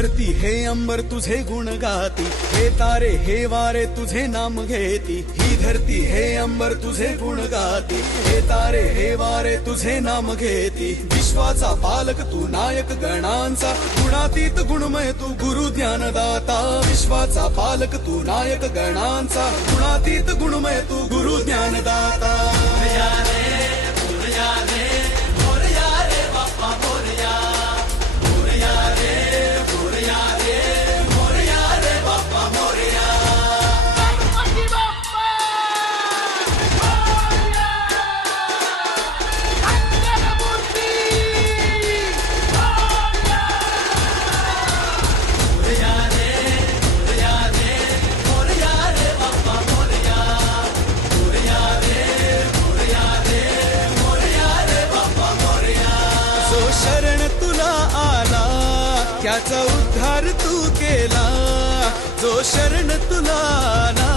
धरती हे अंबर तुझे गुण गाती, हे तारे हे वारे तुझे नाम घेती। ही धरती हे अंबर तुझे गुण गाती, हे तारे हे वारे तुझे नाम घेती। विश्वाचा पालक तू नायक गणांचा, गुणातीत गुणमय तू गुरु ज्ञानदाता। विश्वाचा पालक तू नायक गणांचा, गुणातीत गुणमय तू गुरु ज्ञानदाता। शरण तुला आला त्याचा उद्धार तू केला, जो शरण तुला आला